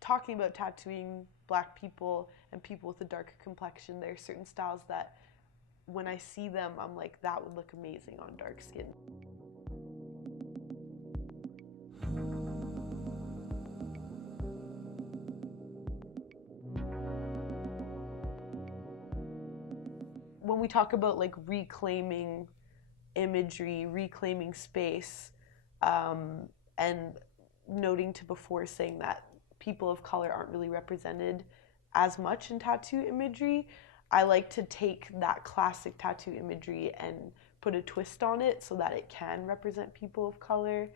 Talking about tattooing black people and people with a darker complexion, there are certain styles that when I see them, I'm like, that would look amazing on dark skin. When we talk about like reclaiming imagery, reclaiming space, and noting to before saying that people of color aren't really represented as much in tattoo imagery, I like to take that classic tattoo imagery and put a twist on it so that it can represent people of color.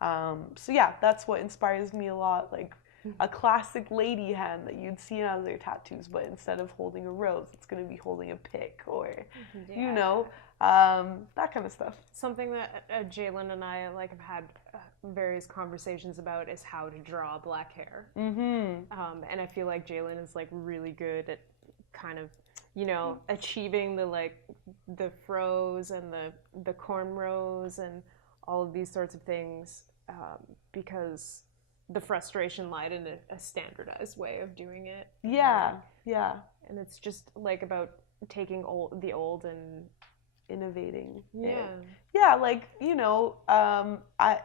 So yeah, that's what inspires me a lot. Like a classic lady hand that you'd see in other tattoos, but instead of holding a rose, it's going to be holding a pick, or that kind of stuff. Something that Jalen and I like have had various conversations about is how to draw black hair. And I feel like Jalen is like really good at kind of achieving the fros and the cornrows and all of these sorts of things, because the frustration lied in a standardized way of doing it. Yeah, and it's just like about taking the old and innovating. Yeah, like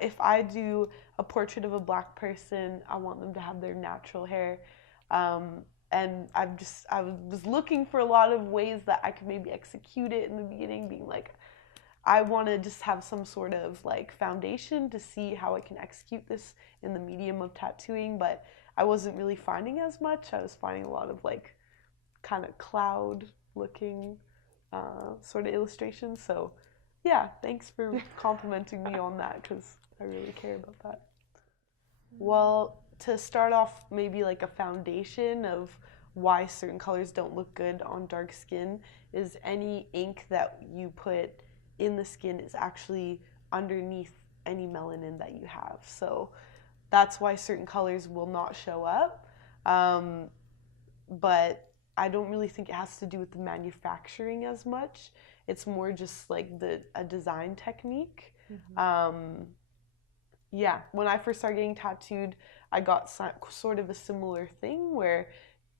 if I do a portrait of a black person, I want them to have their natural hair. And I was looking for a lot of ways that I could maybe execute it in the beginning, being like, I want to just have some sort of like foundation to see how I can execute this in the medium of tattooing, but I wasn't really finding as much. I was finding a lot of like kind of cloud looking sort of illustrations. So yeah, thanks for complimenting me on that, because I really care about that. Well, to start off, maybe like a foundation of why certain colors don't look good on dark skin is any ink that you put in the skin is actually underneath any melanin that you have. So that's why certain colors will not show up. But I don't really think it has to do with the manufacturing as much. It's more just like a design technique. Yeah, when I first started getting tattooed, I got sort of a similar thing where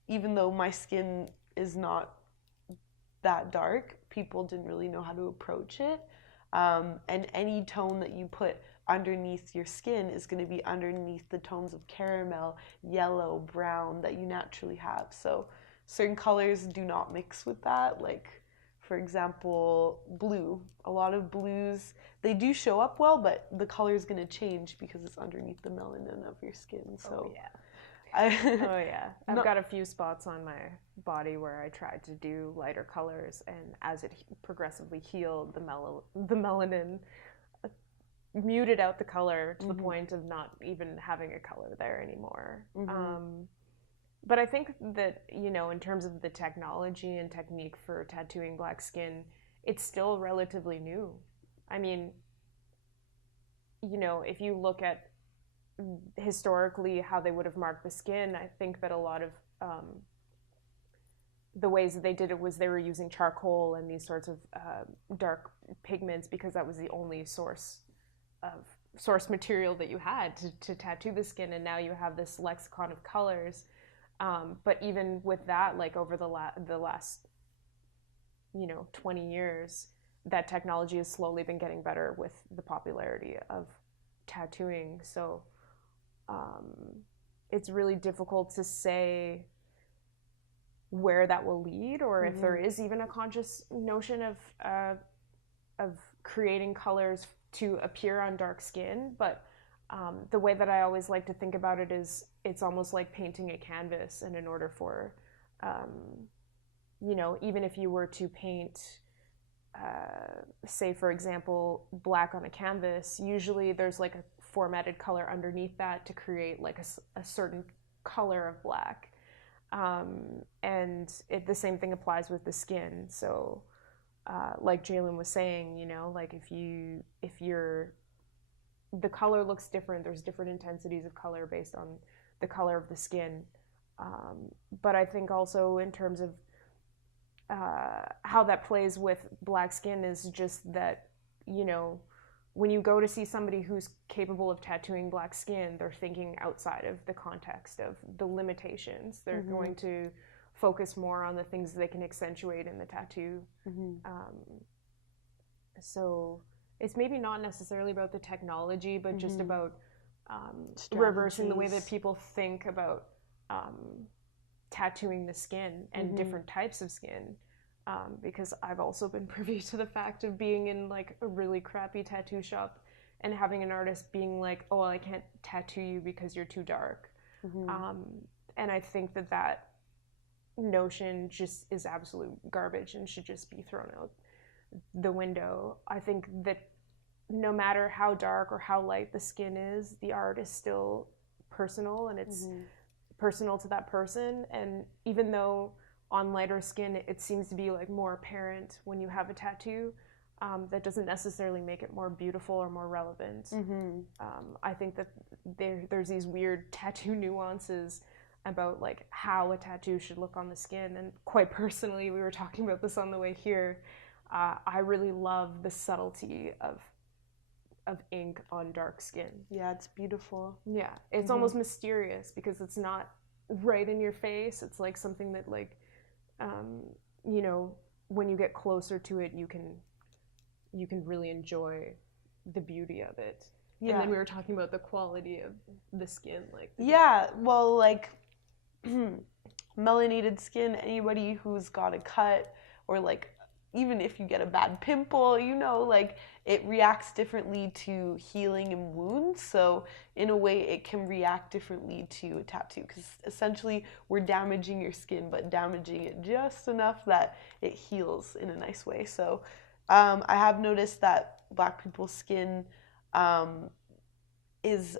even though my skin is not that dark, people didn't really know how to approach it. And any tone that you put underneath your skin is going to be underneath the tones of caramel, yellow, brown that you naturally have. So certain colors do not mix with that. Like, for example, blue. A lot of blues, they do show up well, but the color is going to change because it's underneath the melanin of your skin. So I've got a few spots on my body where I tried to do lighter colors, and as it progressively healed, the melanin muted out the color to the point of not even having a color there anymore. But I think that, in terms of the technology and technique for tattooing black skin, it's still relatively new. I mean, if you look at historically how they would have marked the skin, I think that a lot of the ways that they did it was they were using charcoal and these sorts of dark pigments, because that was the only source material that you had to tattoo the skin. And now you have this lexicon of colors. But even with that, like over the last 20 years, that technology has slowly been getting better with the popularity of tattooing. So it's really difficult to say where that will lead, or if there is even a conscious notion of creating colors to appear on dark skin. But the way that I always like to think about it is it's almost like painting a canvas, and in order for even if you were to paint say, for example, black on a canvas, usually there's like a formatted color underneath that to create like a certain color of black. And the same thing applies with the skin. So like Jalen was saying, like if the color looks different, there's different intensities of color based on the color of the skin. But I think also in terms of how that plays with black skin is just that, when you go to see somebody who's capable of tattooing black skin, they're thinking outside of the context of the limitations. They're going to focus more on the things they can accentuate in the tattoo. So it's maybe not necessarily about the technology, but just about reversing the way that people think about tattooing the skin and different types of skin. Because I've also been privy to the fact of being in like a really crappy tattoo shop and having an artist being like, oh, I can't tattoo you because you're too dark. And I think that notion just is absolute garbage and should just be thrown out the window. I think that no matter how dark or how light the skin is, the art is still personal, and it's personal to that person. And even though on lighter skin it seems to be like more apparent when you have a tattoo, that doesn't necessarily make it more beautiful or more relevant. I think that there's these weird tattoo nuances about like how a tattoo should look on the skin. And quite personally, we were talking about this on the way here, I really love the subtlety of ink on dark skin. Yeah, it's beautiful. Yeah, it's almost mysterious because it's not right in your face. It's like something that like, you know, when you get closer to it, you can really enjoy the beauty of it. Yeah. And then we were talking about the quality of the skin, like well, like melanated skin, anybody who's got a cut, or like even if you get a bad pimple, you know, like it reacts differently to healing and wounds. So in a way it can react differently to a tattoo, because essentially we're damaging your skin, but damaging it just enough that it heals in a nice way. So I have noticed that Black people's skin is,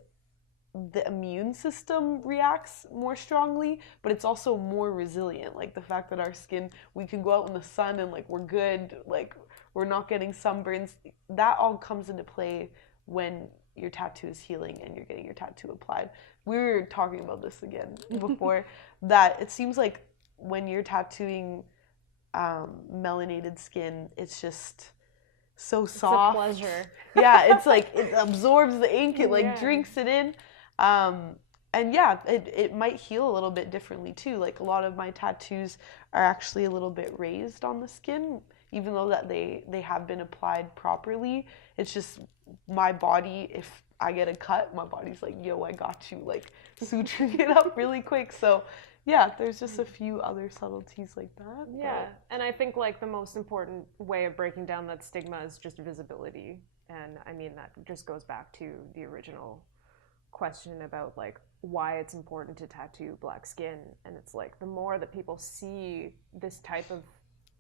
the immune system reacts more strongly, but it's also more resilient. Like the fact that our skin, we can go out in the sun and like we're good, like we're not getting sunburns. That all comes into play when your tattoo is healing and you're getting your tattoo applied. We were talking about this again before, that it seems like when you're tattooing melanated skin, it's just so soft. It's a pleasure. Yeah, it's like it absorbs the ink, it like drinks it in. And yeah, it might heal a little bit differently too. Like a lot of my tattoos are actually a little bit raised on the skin, even though that they have been applied properly. It's just my body, if I get a cut, my body's like, yo, I got you, like suturing it up really quick. So yeah, there's just a few other subtleties like that. Yeah, and I think like the most important way of breaking down that stigma is just visibility. And I mean, that just goes back to the original question about like why it's important to tattoo Black skin. And it's like the more that people see this type of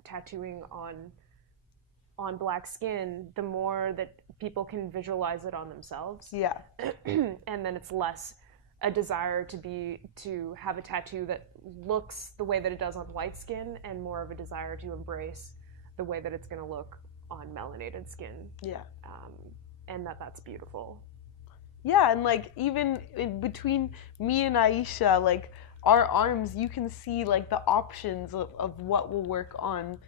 tattooing on Black skin, the more that people can visualize it on themselves. Yeah. And then it's less a desire to have a tattoo that looks the way that it does on white skin, and more of a desire to embrace the way that it's going to look on melanated skin. Yeah. And that's beautiful. Yeah, and like even between me and Aisha, like our arms, you can see like the options of what will work on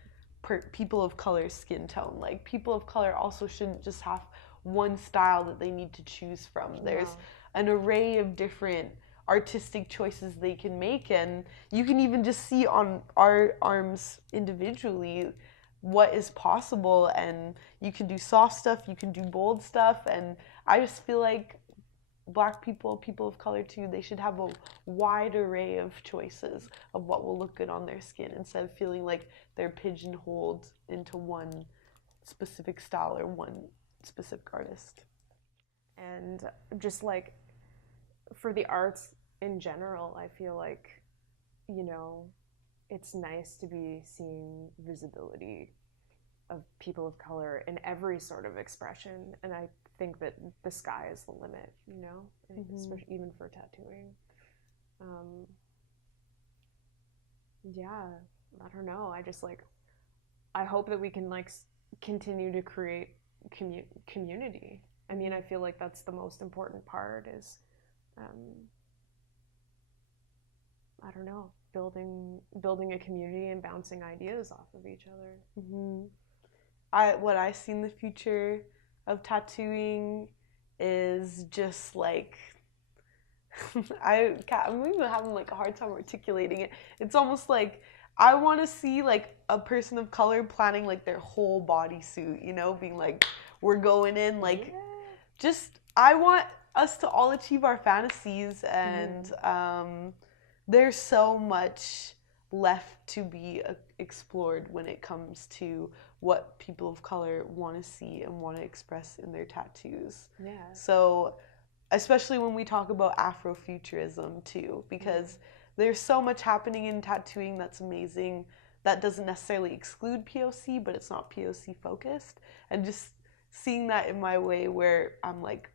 people of color skin tone. Like people of color also shouldn't just have one style that they need to choose from. There's an array of different artistic choices they can make, and you can even just see on our arms individually what is possible. And you can do soft stuff, you can do bold stuff, and I just feel like Black people of color too, they should have a wide array of choices of what will look good on their skin, instead of feeling like they're pigeonholed into one specific style or one specific artist. And just like for the arts in general, I feel like, you know, it's nice to be seeing visibility of people of color in every sort of expression. And I think that the sky is the limit, you know, especially even for tattooing. Yeah, I don't know. I just like, I hope that we can like continue to create community. I mean, I feel like that's the most important part is, I don't know, building a community and bouncing ideas off of each other. What I see in the future of tattooing is just like I'm even having like a hard time articulating it. It's almost like I want to see like a person of color planning like their whole bodysuit, you know, being like, we're going in like, just I want us to all achieve our fantasies, and there's so much left to be explored when it comes to what people of color want to see and want to express in their tattoos. Yeah. So, especially when we talk about Afrofuturism too, because there's so much happening in tattooing that's amazing that doesn't necessarily exclude POC, but it's not POC focused. And just seeing that in my way where I'm like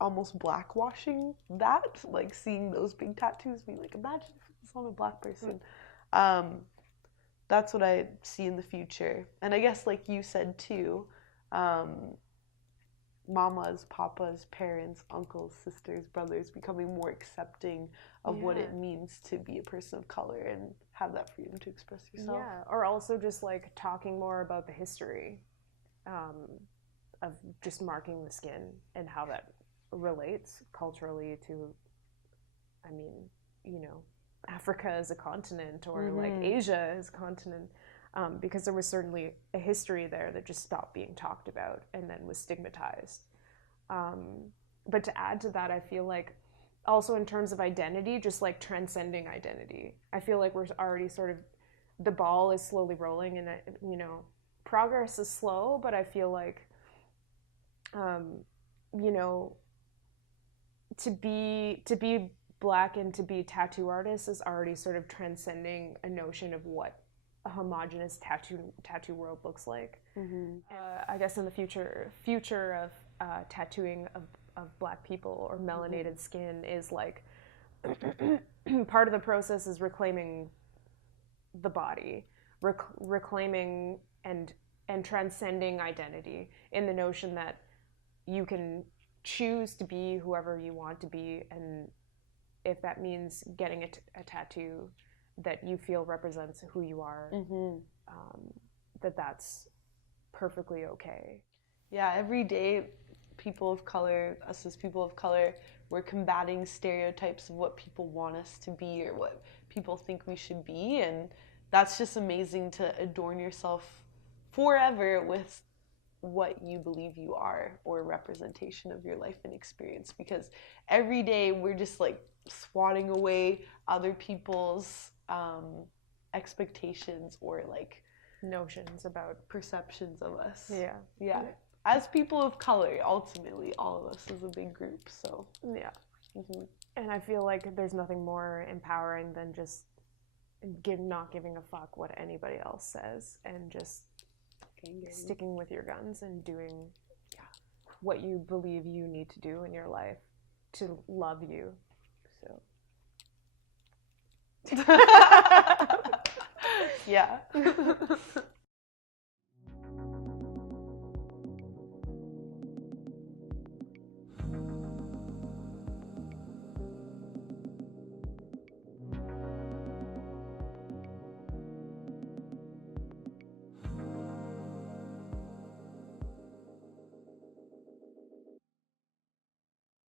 almost blackwashing that, like seeing those big tattoos, being like, imagine if it was on a black person. That's what I see in the future. And I guess like you said too, mamas, papas, parents, uncles, sisters, brothers becoming more accepting of what it means to be a person of color and have that freedom to express yourself. Yeah, or also just like talking more about the history of just marking the skin and how that relates culturally to, I mean, you know, Africa as a continent, or like Asia as a continent, because there was certainly a history there that just stopped being talked about and then was stigmatized. But to add to that, I feel like also in terms of identity, just like transcending identity, I feel like we're already sort of, the ball is slowly rolling, and you know, progress is slow, but I feel like, you know, to be Black and to be tattoo artists is already sort of transcending a notion of what a homogenous tattoo world looks like. I guess in the future of tattooing of Black people or melanated skin is like part of the process is reclaiming the body, reclaiming and transcending identity, in the notion that you can choose to be whoever you want to be, and if that means getting a tattoo that you feel represents who you are, that's perfectly okay. Yeah, every day, people of color, us as people of color, we're combating stereotypes of what people want us to be or what people think we should be, and that's just amazing to adorn yourself forever with what you believe you are, or representation of your life and experience, because every day we're just like swatting away other people's expectations or like notions about perceptions of us. Yeah. As people of color, ultimately all of us is a big group, so yeah. And I feel like there's nothing more empowering than just not giving a fuck what anybody else says, and just sticking with your guns and doing what you believe you need to do in your life to love you. So yeah.